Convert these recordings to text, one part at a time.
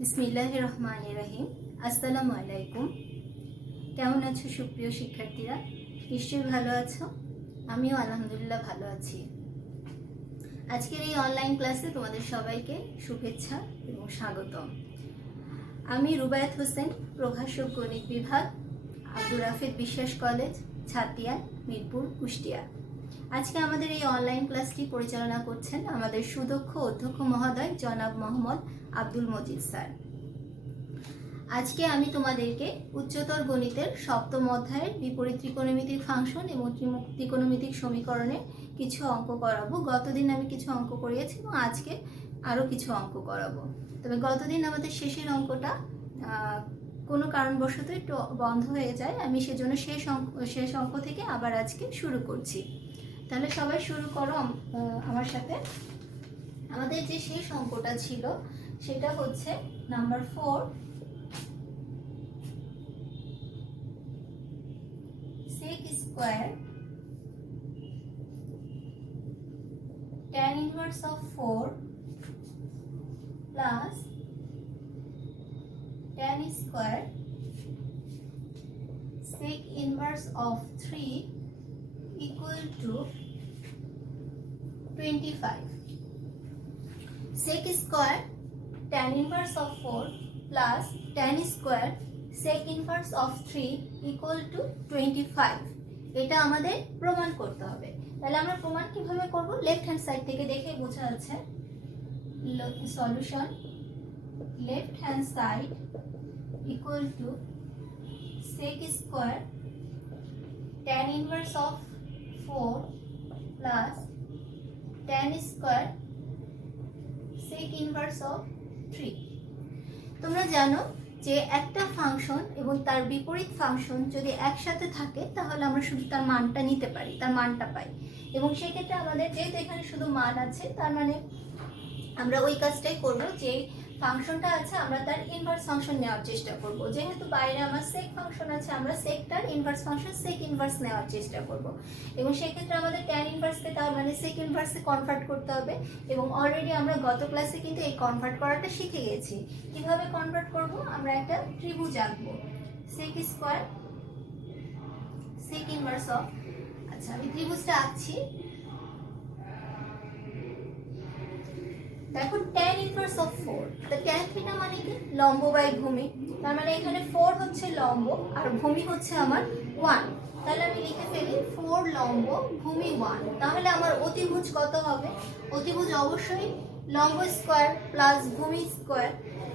বিসমিল্লাহির রহমানির রহিম। আসসালামু আলাইকুম। কেমন আছো সুপ্রিয় শিক্ষার্থীরা? নিশ্চয়ই ভালো আছো। আমিও আলহামদুলিল্লাহ ভালো আছি। আজকের এই অনলাইন ক্লাসে তোমাদের সবাইকে শুভেচ্ছা এবং স্বাগতম। আমি রুবায়েত হোসেন, প্রভাষক গণিত বিভাগ, আব্দুর রাফিদ বিশ্বাস কলেজ, ছাতিয়া, মিরপুর, কুষ্টিয়া। আজকে আমাদের এই অনলাইন ক্লাসটি পরিচালনা করছেন আমাদের সুদক্ষ অধ্যক্ষ মহোদয় জনাব মোহাম্মদ আব্দুল মজিদ স্যার। আজকে আমি তোমাদেরকে উচ্চতর গণিতের সপ্তম অধ্যায়ের বিপরীত ত্রিকোণমিতিক ফাংশন এবং ত্রিকোণমিতিক সমীকরণে কিছু অঙ্ক করাবো। গতদিন আমি কিছু অঙ্ক করিয়েছি এবং আজকে আরও কিছু অঙ্ক করাবো। তবে গতদিন আমাদের শেষের অঙ্কটা কোনো কারণবশত একটু বন্ধ হয়ে যায়, আমি সেজন্য শেষ অঙ্ক থেকে আবার আজকে শুরু করছি। তাহলে সবাই শুরু করো আমার সাথে। আমাদের যে শেষ অঙ্কটা ছিল সেটা হচ্ছে number 4, sec square tan inverse of 4 plus tan square sec inverse of 3 equal to 25. Sec square tan inverse of 4 plus tan square sec inverse of 3 equal to 25. এটা আমাদের প্রমাণ করতে হবে। তাহলে আমরা প্রমাণ কিভাবে করব? লেফট হ্যান্ড সাইড থেকে দেখে বোঝা যাচ্ছে। Solution left hand side equal to sec square tan inverse of 4 plus tan square sec inverse of 3. তোমরা জানো যে একটা ফাংশন এবং তার বিপরীত ফাংশন যদি একসাথে থাকে তাহলে আমরা শুধু তার মানটা নিতে পারি, তার মানটা পাই। এবং সেক্ষেত্রে আমাদের যেহেতু এখানে শুধু মান আছে, তার মানে আমরা ওই কাজটাই করব যে ফাংশনটা আছে আমরা তার ইনভার্স ফাংশন নেওয়ার চেষ্টা করব। যেহেতু বাইরে আমার সেক ফাংশন আছে, আমরা সেকটার ইনভার্স ফাংশন সেক ইনভার্স নেওয়ার চেষ্টা করব। এবং সেক্ষেত্রে আমাদের ট্যান ইনভার্সকে তার মানে সেক ইনভার্সে কনভার্ট করতে হবে। এবং অলরেডি আমরা গত ক্লাসে কিন্তু এই কনভার্ট করাটা শিখে গেছি। কিভাবে কনভার্ট করব? আমরা একটা ত্রিভুজ আঁকবো, sec square sec inverse of. আচ্ছা, আমি ত্রিভুজটা আঁকছি। দেখো tan ইনভার্স অফ 4, তো tan থিটা মানে কি? লম্ব বাই ভূমি। তার মানে এখানে 4 হচ্ছে লম্ব আর ভূমি হচ্ছে আমার 1। তাহলে আমি লিখে ফেলি 4 লম্ব ভূমি 1। তাহলে আমার অতিভুজ কত হবে? অতিভুজ অবশ্যই লম্ব স্কয়ার প্লাস ভূমি স্কয়ার।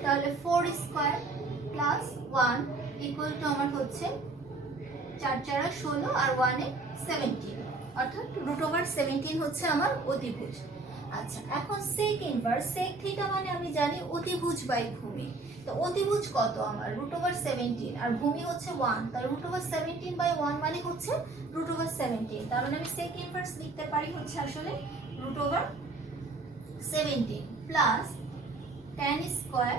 তাহলে 4 স্কয়ার প্লাস 1 ইকুয়াল টু আমার হচ্ছে 4 4 16 আর 1 এ 17, অর্থাৎ √17 হচ্ছে আমার অতিভুজ। আচ্ছা, এখন সেক ইনভার্স, সেক থিটা মানে আমি জানি অতিভুজ বাই ভূমি। তো অতিভুজ কত আমার? √17 আর ভূমি হচ্ছে 1। তাহলে √17 বাই 1 মানে হচ্ছে √17। তার মানে আমি সেক ইনভার্স লিখতে পারি হচ্ছে আসলে √17 plus tan square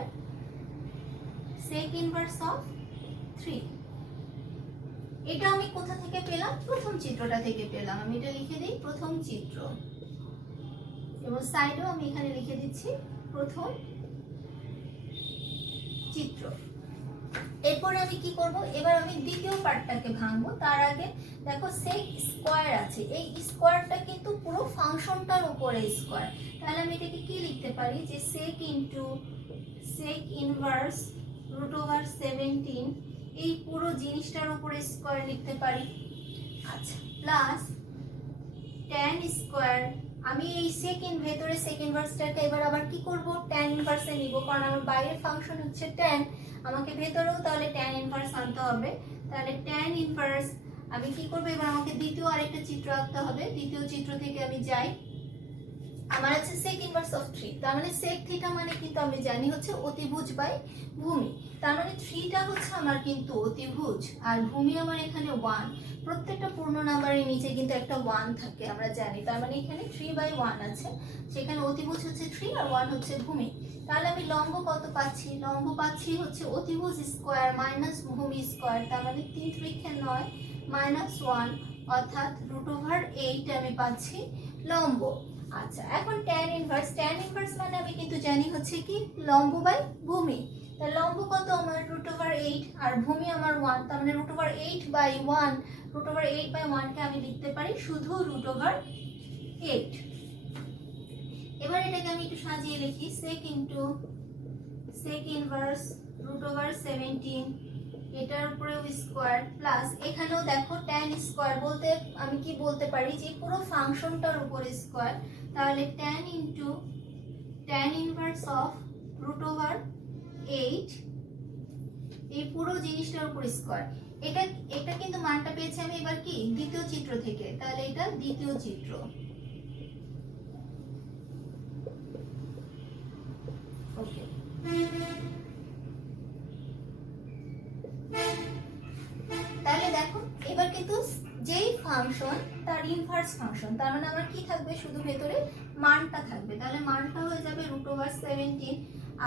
sec inverse of 3। এটা আমি কোথা থেকে পেলাম? প্রথম চিত্রটা থেকে পেলাম। আমি এটা লিখে দিই প্রথম চিত্র, এবং সাইডেও আমি এখানে লিখে দিচ্ছি প্রথম চিত্র। এরপরে আমি কি করব? এবার আমি দ্বিতীয় পার্টটাকে ভাঙবো। তার আগে দেখো সেক স্কয়ার আছে, এই স্কয়ারটা কিন্তু পুরো ফাংশনটার উপরে স্কয়ার। তাহলে আমি এটাকে কি লিখতে পারি? যে সেক ইনটু সেক ইনভার্স √17 এই পুরো জিনিসটার উপরে স্কয়ার লিখতে পারি। আচ্ছা, প্লাস tan স্কয়ার। আমি এই সেকেন্ড ভেতরে সেক ইনভার্সটাকে এবার আবার কি করব? tan ইনভার্সে নিব, কারণ আমার বাইরের ফাংশন হচ্ছে tan, আমাকে ভেতরেও তাহলে tan ইনভার্স আনতে হবে। তাহলে tan ইনভার্স আমি কি করব? এবার আমাকে দ্বিতীয় আরেকটা চিত্র আঁকতে হবে। দ্বিতীয় চিত্র থেকে আমি যাই, আমার আছে সেক ইনভার্স অফ 3। তার মানে সেক থিটা মানে কিন্তু আমি জানি হচ্ছে অতিভুজ বাই ভূমি। তার মানে 3টা হচ্ছে আমার কিন্তু অতিভুজ আর ভূমি আমার এখানে 1। প্রত্যেকটা পূর্ণ নাম্বারের নিচে কিন্তু একটা 1 থাকে, আমরা জানি। তার মানে এখানে 3/1 আছে, সেখানে অতিভুজ হচ্ছে 3 আর 1 হচ্ছে ভূমি। তাহলে আমি লম্ব কত পাচ্ছি? লম্ব পাচ্ছি হচ্ছে অতিভুজ স্কয়ার মাইনাস ভূমি স্কয়ার। তার মানে 3 3 9 -1 অর্থাৎ √8 আমি পাচ্ছি লম্ব। আচ্ছা, এখন tan ইনভার্স মানে আমি কিন্তু জানি হচ্ছে কি লম্ব বাই ভূমি। তাহলে লম্ব কত আমার √8 আর ভূমি আমার 1, তার মানে √8/1, √8/1 কে আমি লিখতে পারি শুধু √8। এবার এটাকে আমি একটু সাজিয়ে লিখি, sec ইনভার্স √17, এটার উপরেও স্কয়ার প্লাস এখানেও দেখো tan স্কয়ার বলতে আমি কি বলতে পারি যে পুরো ফাংশনটার উপরে স্কয়ার, তাহলে tan ইনভার্স অফ √8 এই পুরো জিনিসটার উপর স্কয়ার। এটা কিন্তু মানটা পেয়েছি আমি এবার কি দ্বিতীয় চিত্র থেকে, তাহলে এটা দ্বিতীয় চিত্র। ওকে, তাহলে দেখো এবার কিন্তু যেই ফাংশন তার ইনভার্স ফাংশন, তার মানে আমার কি থাকবে শুধু ভেতরে মানটা থাকবে, তাহলে মানটা হয়ে যাবে √17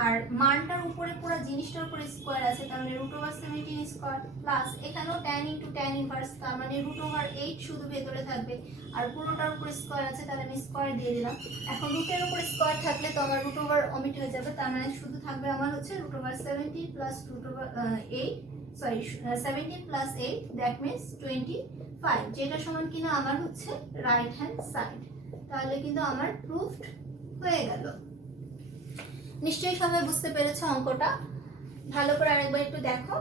আর মানটার উপরে পুরো জিনিসটার উপরে স্কয়ার আছে, তার মানে √17 স্কয়ার প্লাস এখানেও tan tan ইনভার্স, তার মানে √8 শুধু ভেতরে থাকবে আর পুরোটার উপরে স্কয়ার আছে, তাহলে আমি স্কয়ার দিয়ে দিলাম। এখন রুটের উপরে স্কয়ার থাকলে তো আমার √ অমিট হয়ে যাবে, তার মানে শুধু থাকবে আমার হচ্ছে √17 plus √8, sorry 17 plus 8, that means 25, যেটা সমান কিনা আমার হচ্ছে রাইট হ্যান্ড সাইড। তাহলে কিন্তু আমার প্রুফড হয়ে গেল। নিশ্চয়ই সবাই বুঝতে পেরেছো অঙ্কটা? ভালো করে আরেকবার একটু দেখো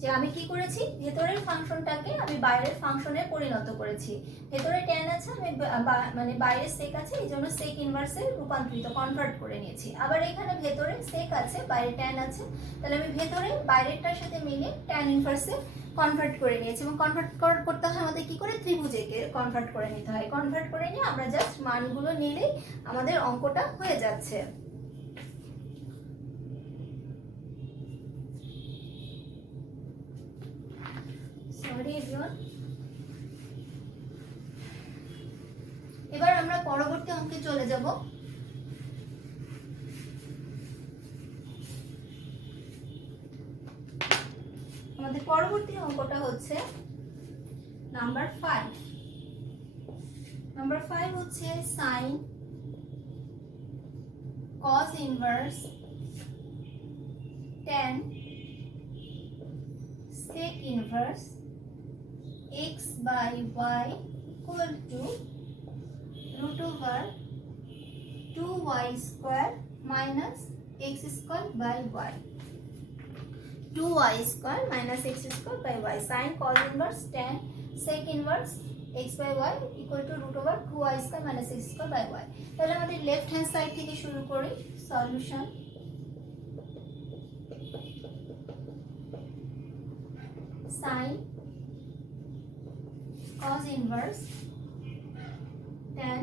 যে আমি কি করেছি, ভেতরের ফাংশনটাকে আমি বাইরের ফাংশনে পরিণত করেছি। ভেতরে tan আছে, আমি মানে বাইরে sec আছে, এই জন্য sec ইনভার্সে রূপান্তরিত কনভার্ট করে নিয়েছি। আবার এখানে ভেতরে sec আছে, বাইরে tan আছে, তাহলে আমি ভেতরে বাইরেরটার সাথে মিলে tan ইনভার্সে কনভার্ট করে নিয়েছি। এবং কনভার্ট করতে হয় আমাদের কি করে, ত্রিভুজেকে কনভার্ট করে নিতে হয়। কনভার্ট করে নিয়ে আমরা জাস্ট মানগুলো নিলেই আমাদের অঙ্কটা হয়ে যাচ্ছে। এবার আমরা পরবর্তী অঙ্কে চলে যাব। আমাদের পরবর্তী অঙ্কটা হচ্ছে নাম্বার 5। নাম্বার 5 হচ্ছে sin cos inverse tan sec inverse x/y equal to √2y square minus x square by y, 2y square minus x square by y, sin cos inverse tan sec inverse x/y equal to √2y square minus x square by y। তাহলে আমাদের left hand side থেকে শুরু করি solution. sin cos inverse tan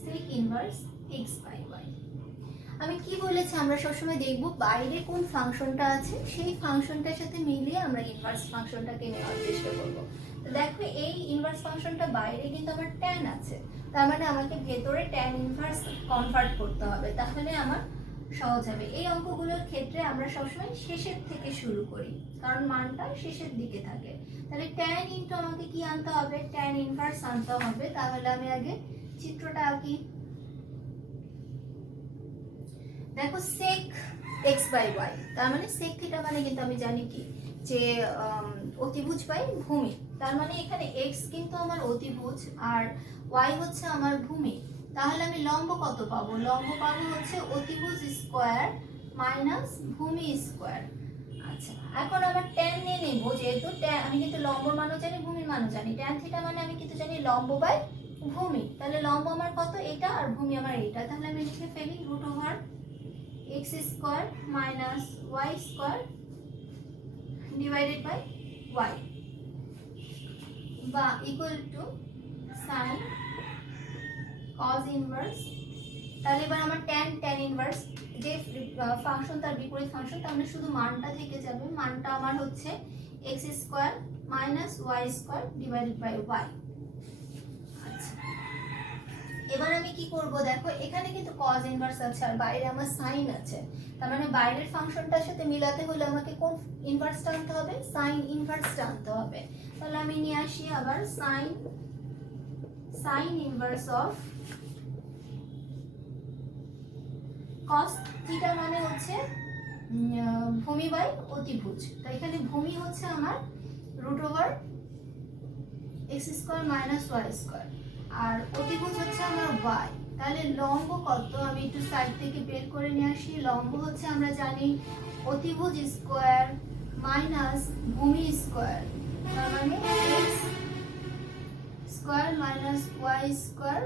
sec inverse x by y। আমি কি বলেছি, আমরা সবসময় দেখব বাইরে কোন ফাংশনটা আছে সেই ফাংশনটার সাথে মিলিয়ে আমরা ইনভার্স ফাংশনটাকে নেওয়ার চেষ্টা করব। তো দেখো এই ইনভার্স ফাংশনটা বাইরে কিন্তু আমার tan আছে, তার মানে আমাকে ভেতরে tan ইনভার্স কনভার্ট করতে হবে, তাহলে আমার সহজ হবে। এই অঙ্কগুলোর ক্ষেত্রে আমরা সবসময় শেষের থেকে শুরু করি, কারণ মানটা শেষের দিকে থাকে। তাহলে tan ইনটু আমাকে কি আনতে হবে, tan ইনভার্স আনতে হবে। তাহলে আমি আগে চিত্রটা আঁকি। দেখো sec x by y, তার মানে sec থিটা মানে কিন্তু আমি জানি কি যে অতিভুজ বাই ভূমি, তার মানে এখানে x কিন্তু আমার অতিভুজ আর y হচ্ছে আমার ভূমি। তাহলে আমি লম্ব কত পাবো, লম্ব পাবো হচ্ছে অতিভুজ স্কয়ার মাইনাস ভূমি স্কয়ার। আচ্ছা, এখন আবার tan নিয়ে নেব, যেহেতু আমি কিন্তু লম্বর মানও জানি ভূমির মানও জানি, tan থিটা মানে আমি কিন্তু জানি লম্ব বাই ভূমি। তাহলে লম্ব আমার কত, এটা, আর ভূমি আমার এটা। তাহলে আমি লিখে ফেলি √x square minus y square divided by y বা equal to sin cos inverse. তাহলে এবার আমার tan ইনভার্স যে ফাংশন তার বিপরীত ফাংশন, তার মানে শুধু মানটা থেকে যাবে। মানটা আমার হচ্ছে x square minus y square divided by y। আচ্ছা, এবার আমি কি করব, দেখো এখানে কিন্তু cos ইনভার্স আছে আর বাইরে আমার sin আছে, তার মানে বাইরের ফাংশনটার সাথে মিলাতে হলে আমাকে কোন ইনভার্সটা আনতে হবে, sin ইনভার্সটা আনতে হবে। তাহলে আমি নিয়ে আসি আবার sin sign inverse of cos theta মানে হচ্ছে ভূমি বাই অতিভুজ। তো এখানে ভূমি হচ্ছে আমার root over x square minus y square, আর অতিভুজ হচ্ছে আমার ওয়াই। তাহলে লম্ব কত আমি একটু সাইড থেকে বের করে নিয়ে আসি। লম্ব হচ্ছে আমরা জানি অতিভুজ স্কোয়ার মাইনাস ভূমি স্কোয়ার, তার মানে x square minus y square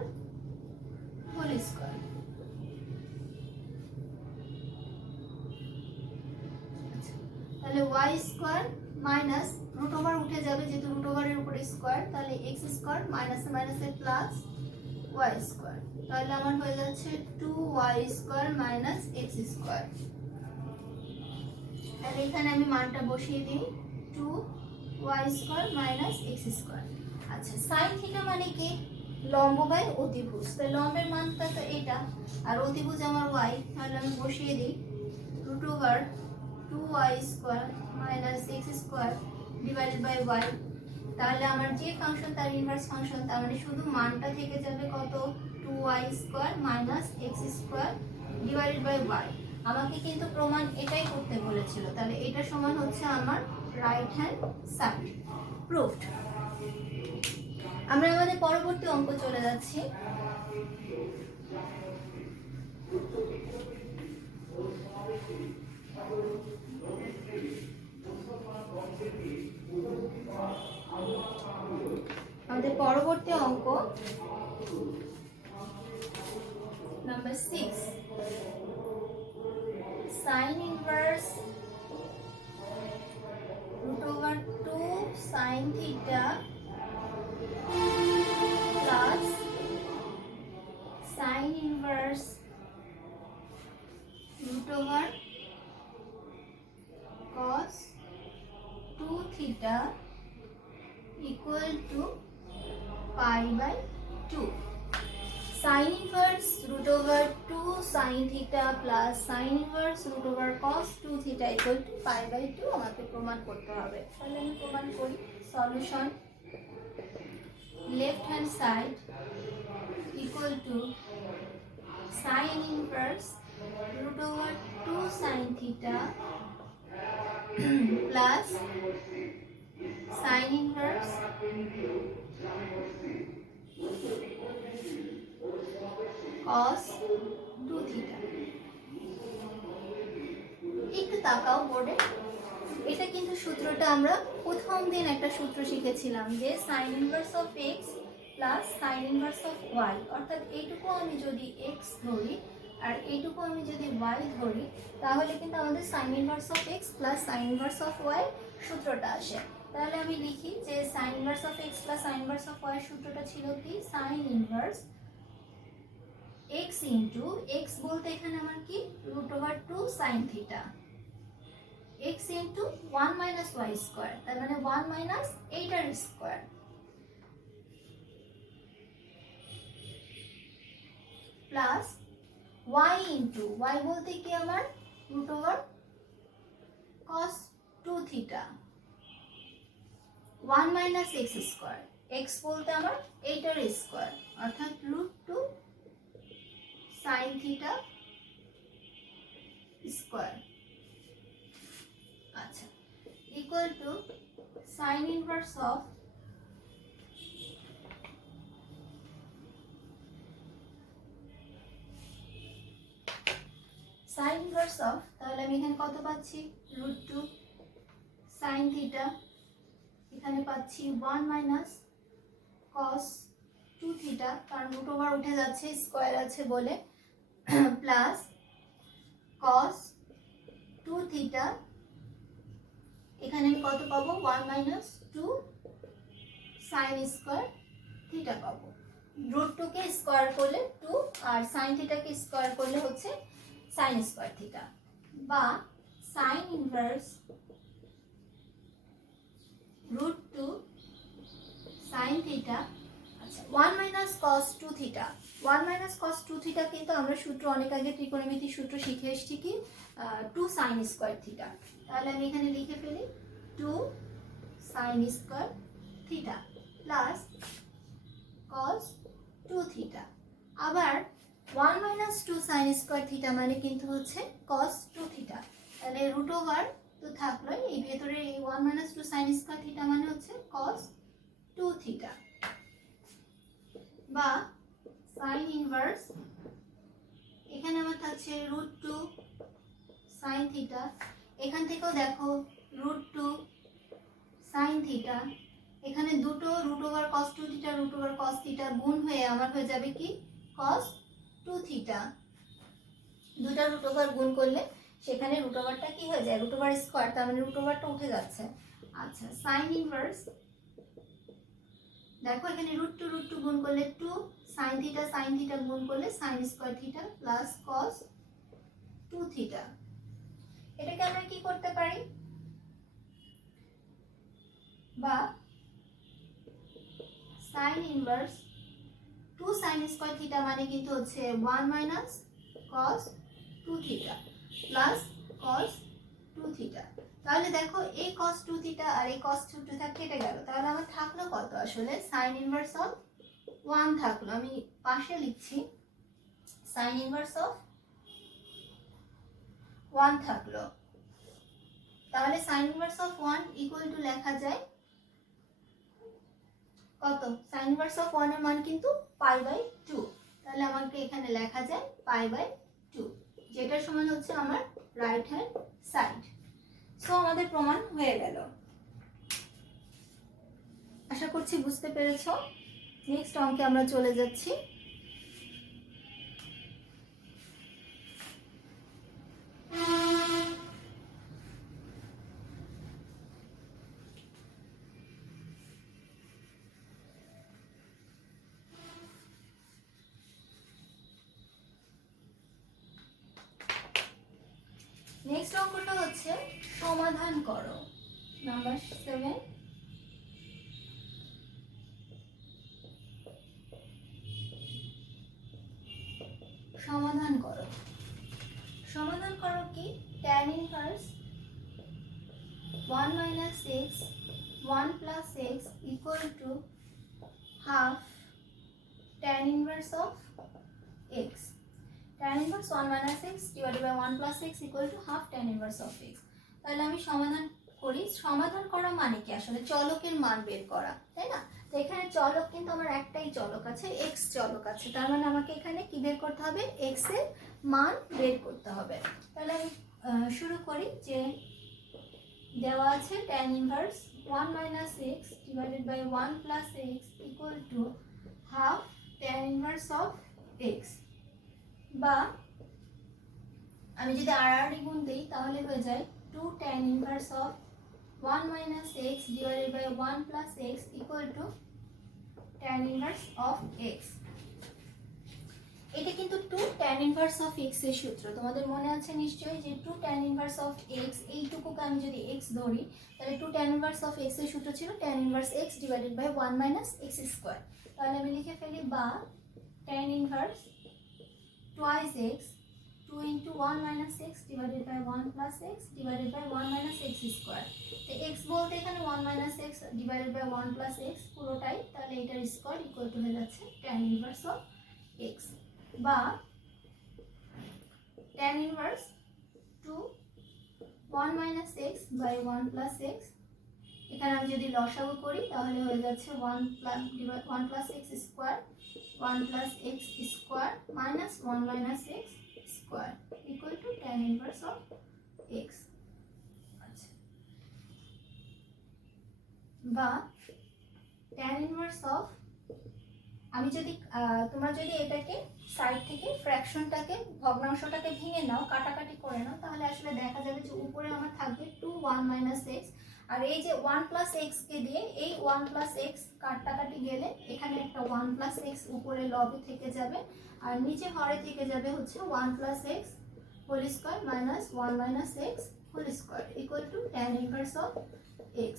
whole square. তাহলে y square minus root over উঠে যাবে, যেহেতু রুট ওভারের উপরে স্কোয়ার, তাহলে এক্স স্কোয়ার মাইনাসে মাইনাসে প্লাস ওয়াই স্কোয়ার। তাহলে আমার হয়ে যাচ্ছে 2y square minus x square. তাহলে এখানে আমি মানটা বসিয়ে দিই 2y square minus x square. আচ্ছা, সাইন থিটা মানে কি? লম্ব বাই অতিভুজ। তাহলে লম্বের মানটা তো এটা, আর অতিভুজ আমার y, তাহলে আমি বসিয়ে দিই root over 2y square minus x square divided by y। তাহলে আমার যে ফাংশন তার ইনভার্স ফাংশন, তার মানে শুধু মানটা থেকে যাবে কত? 2y square minus x square divided by y। আমাকে কিন্তু প্রমাণ এটাই করতে বলেছিল, তাহলে এটা সমান হচ্ছে আমার রাইট হ্যান্ড সাইড। প্রুফড। আমরা আমাদের পরবর্তী অঙ্ক চলে যাচ্ছি। আমাদের পরবর্তী অঙ্ক number 6, sine inverse root over 2 sine theta plus sine inverse root over cos 2 theta equal to pi by 2. Sin inverse root over 2 sin theta plus sin inverse root over cos 2 theta equal to pi by 2 আমাকে প্রমাণ করতে হবে। তাহলে আমি প্রমাণ করি। Solution left hand side equal to sin inverse root over 2 sin theta plus sin inverse cos 2 theta। একটু তাকাও বোর্ডে। এটা কিন্তু সূত্রটা আমরা প্রথম দিন একটা সূত্র শিখেছিলাম, যে sin inverse of x plus sin inverse of y, অর্থাৎ এইটুকু আমি যদি x ধরি আর এইটুকু আমি যদি y ধরি, তাহলে কিন্তু আমাদের sin inverse of x plus sin inverse of y সূত্রটা আসে। তাহলে আমি লিখি যে sin inverse of x plus sin inverse of y সূত্রটা ছিল কি? sin inverse x into x বলতে এখানে আমার কি? root over 2 sin theta x into 1 minus y square, তার মানে 1 minus 8 square plus y into y বলতে কি আমার? root over cos 2 theta 1 minus x square, x বলতে আমার 8 square, অর্থাৎ root 2 sin theta square। আচ্ছা, equal to sin inverse of sin inverse of, তাহলে আমি এখানে কত পাচ্ছি? root 2 sin theta, এখানে পাচ্ছি 1 minus cos 2 theta, কারণ রুট ওভার উঠে যাচ্ছে, স্কয়ার আছে বলে, প্লাস cos 2 theta, এখানে আমি কত পাবো? 1 minus 2 sin স্কয়ার থিটা পাবো। রুট 2 কে স্কয়ার করলে 2 আর sin থিটা কে স্কয়ার করলে হচ্ছে sin স্কয়ার থিটা, বা sin inverse root 2 sin theta। আচ্ছা, 1 minus cos 2 theta, 1 minus cos 2 theta কিন্তু আমরা সূত্র অনেক আগে ত্রিকোণমিতির সূত্র শিখে এসেছি কি? 2 sin স্কয়ার থিটা। তাহলে আমি এখানে লিখে ফেলি 2 sin square theta plus cos two theta. আবার 1 মাইনাস 2 সাইন স্কোয়ার থিটা মানে কিন্তু হচ্ছে কস 2 থিটা। তাহলে রুট ওভার তো থাকলো, এই ভেতরে এই 1 মাইনাস 2 সাইন স্কোয়ার থিটা মানে হচ্ছে কস 2 থিটা, বা সাইন ইনভার্স, এখানে আমার থাকছে রুট 2 সাইন থিটা, এখান থেকেও দেখো রুট 2 সাইন থিটা, এখানে দুটো root over cos 2 theta root over cos theta গুণ হয়ে আমার হয়ে যাবে কি কস 2 থিটা। দুটা রুট ওভার গুণ করলে সেখানে রুট ওভারটা কি হয়ে যায়, রুট ওভার স্কোয়ার, তার মানে রুট ওভারটা উঠে যাচ্ছে। আচ্ছা, সাইন ইনভার্স, দেখো এখানে রুট টু গুণ করলে 2 সাইন থিটা গুণ করলে sine square theta plus cos 2 theta. এটাকে আমরা কি করতে পারি, বা sign inverse 2 sine square theta মানে কিন্তু হচ্ছে 1 minus cos 2 theta plus cos 2 theta. তাহলে দেখো এই cos 2 থিটা আর এই cos 2 থিটা কেটে গেল, তাহলে আমার থাকলো কত, আসলে sin ইনভার্স অফ 1 থাকলো। আমি পাশে লিখছি sin ইনভার্স অফ 1 থাকলো। তাহলে sin inverse of 1 equal to লেখা যায় কত, sin ইনভার্স অফ 1 এর মান কিন্তু π/2, তাহলে আমাকে এখানে লেখা যায় π/2, যেটার সমান হচ্ছে আমার রাইট হ্যান্ড সাইড। সো আমাদের প্রমাণ হয়ে গেল। আশা করছি বুঝতে পেরেছো। নেক্সট অঙ্কে আমরা চলে যাচ্ছি। নেক্সট অঙ্কটা হচ্ছে সমাধান করো, নাম্বার 7। সমাধান করো, সমাধান করো কি, tan inverse 1 minus x 1 plus x equal to half tan inverse of x। tan inverse 1 minus x divided by 1 plus x equal to half tan inverse of x। তাহলে আমি সমাধান করি। সমাধান করা মানে কি, আসলে চলকের মান বের করা, তাই না? তো এখানে চলক কিন্তু আমার একটাই চলক আছে, x চলক আছে, তার মানে আমাকে এখানে কি বের করতে হবে, x এর মান বের করতে হবে। তাহলে আমি শুরু করি, যে দেওয়া আছে tan inverse 1 minus x divided by 1 plus x equal to half tan inverse of x, বা আমি যদি আর গুণ দিই তাহলে হয়ে যায় 2 tan inverse of 1 minus x divided by 1 plus x equal to tan inverse of x। এটা কিন্তু 2 tan ইনভার্স অফ x এর সূত্র তোমাদের মনে আছে নিশ্চয়ই, যে 2 tan ইনভার্স অফ x, এইটুকুকে আমি যদি x ধরি তাহলে 2 tan ইনভার্স অফ x এর সূত্র ছিল tan inverse x divided by 1 minus x square. তাহলে আমি লিখে ফেলি, বা tan inverse twice x 2 into 1 minus x divided by 1 plus x divided by 1 minus x square। তো x বলতে এখানে 1 minus x divided by 1 plus x পুরোটাই, তাহলে এটার স্কয়ার ইকুয়াল টু হয়ে যাচ্ছে tan ইনভার্স অফ x, বা tan inverse 2 1 minus x by 1 plus x। এখানে আমি যদি লসাগু করি তাহলে হয়ে যাচ্ছে 1 plus x square 1 plus x square minus 1 minus x square equal to tan inverse of x। আচ্ছা, বা tan ইনভার্স অফ, আমি যদি তোমরা যদি এটাকে সাইড থেকে ফ্র্যাকশনটাকে ভগ্নাংশটাকে ভেঙে নাও, কাটাকাটি করে নাও, তাহলে আসলে দেখা যাবে যে উপরে আমার থাকবে 2 1 minus x, আর এই যে 1 plus x কে দিয়ে এই 1 plus x কাটাকাটি গেলে এখানে একটা 1 plus x উপরে লবে থেকে যাবে, আর নিচে হরে থেকে যাবে হচ্ছে 1 plus x হোল স্কয়ার মাইনাস 1 minus x whole square equal to tan inverse of x।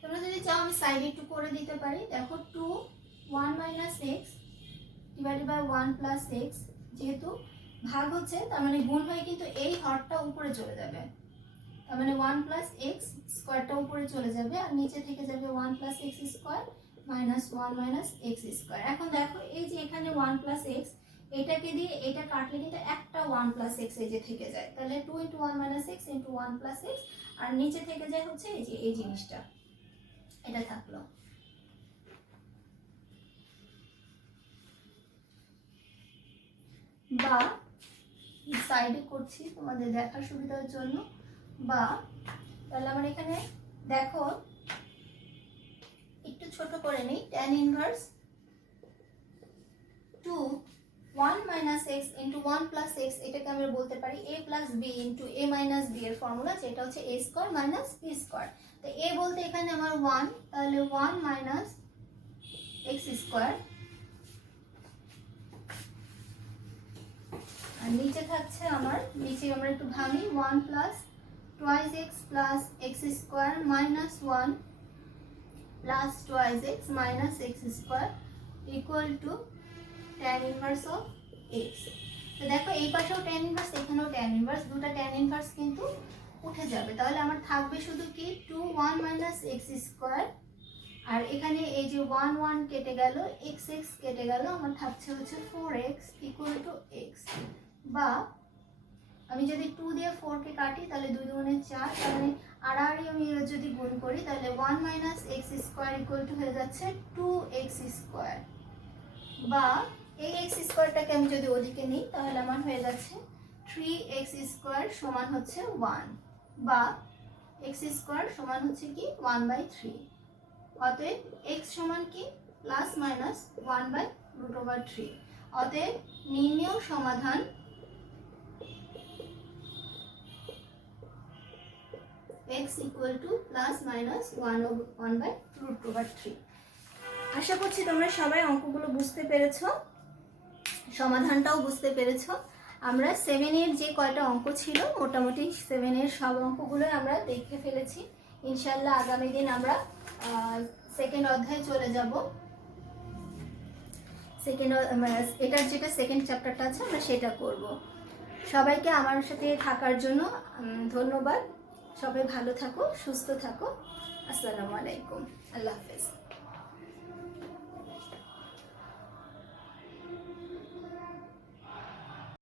তোমরা যদি চাও আমি সাইডে একটু করে দিতে পারি। দেখো 2 1 minus x divided by 1 plus x, যেহেতু ভাগ হচ্ছে তার মানে গুণ হয়ে কিন্তু এই হরটা উপরে চলে যাবে, তার মানে 1 plus x স্কয়ারটা উপরে চলে যাবে, আর নিচে থেকে যাবে 1 plus x স্কয়ার মাইনাস 1 মাইনাস এক্স স্কোয়ার। এখন দেখো এই যে এখানে 1 প্লাস এক্স, এটাকে দিয়ে এটা কাটলে কিন্তু একটা 1 প্লাস এক্স এই যে থেকে যায়, তাহলে 2 into 1 minus x into 1 plus x, আর নিচে থেকে যায় হচ্ছে এই যে এই জিনিসটা, এটা থাকলো। বা সাইডে করছি তোমাদের দেখার সুবিধার জন্য, বা তাহলে আমার এখানে দেখো একটু ছোট করে নিই, tan inverse 2 1 minus x into 1 plus x, এটাকে আমরা বলতে পারি a plus B into a minus B এর ফর্মুলা, যেটা হচ্ছে a square minus B square. তো a বলতে এখানে আমার 1, তাহলে 1 মাইনাস এক্স স্কোয়ার, আর নিচে থাকছে আমার, নিচে আমরা একটু ভাঙি, 1 plus twice x plus x square minus 1 plus twice x minus x square equal to tan inverse of x. তো দেখো এই পাশেও tan ইনভার্স, এখানেও tan ইনভার্স, দুটো tan ইনভার্স কিন্তু উঠে যাবে, তাহলে আমার থাকবে শুধু কি 2 1 মাইনাস এক্স স্কোয়ার, আর এখানে এই যে 1 1 কেটে গেল, এক্স এক্স কেটে গেল, আমার থাকছে হচ্ছে 4x ইকুয়াল টু এক্স। বা আমি যদি 2 দিয়ে 4 কে কাটি তাহলে 2 দুগুণে 4, তাহলে আড়াআড়ি আমি যদি গুণ করি তাহলে 1 minus x square equal to হয়ে যাচ্ছে 2x স্কোয়ার। বা এই এক্স স্কোয়ারটাকে আমি যদি ওদিকে নিই তাহলে আমার হয়ে যাচ্ছে 3x স্কোয়ার সমান হচ্ছে 1, বা এক্স স্কোয়ার সমান হচ্ছে কি 1/3। অতএব x সমান কি প্লাস মাইনাস 1/√3। অতএব নির্ণেয় সমাধান x equal two plus minus 1/√3। আশা করছি তোমরা সবাই অঙ্কগুলো বুঝতে পেরেছো, সমাধানটাও বুঝতে পেরেছো। আমরা 7 এর যে কয়টা অঙ্ক ছিল মোটামুটি 7 এর সব অঙ্কগুলো আমরা দেখে ফেলেছি। ইনশাল্লাহ আগামী দিন আমরা সেকেন্ড অধ্যায়ে চলে যাব। এটার যেটা সেকেন্ড চ্যাপ্টারটা আছে আমরা সেটা করব। সবাইকে আমার সাথে থাকার জন্য ধন্যবাদ। সবাই ভালো থাকো, সুস্থ থাকো। আসসালামু আলাইকুম, আল্লাহ হাফেজ।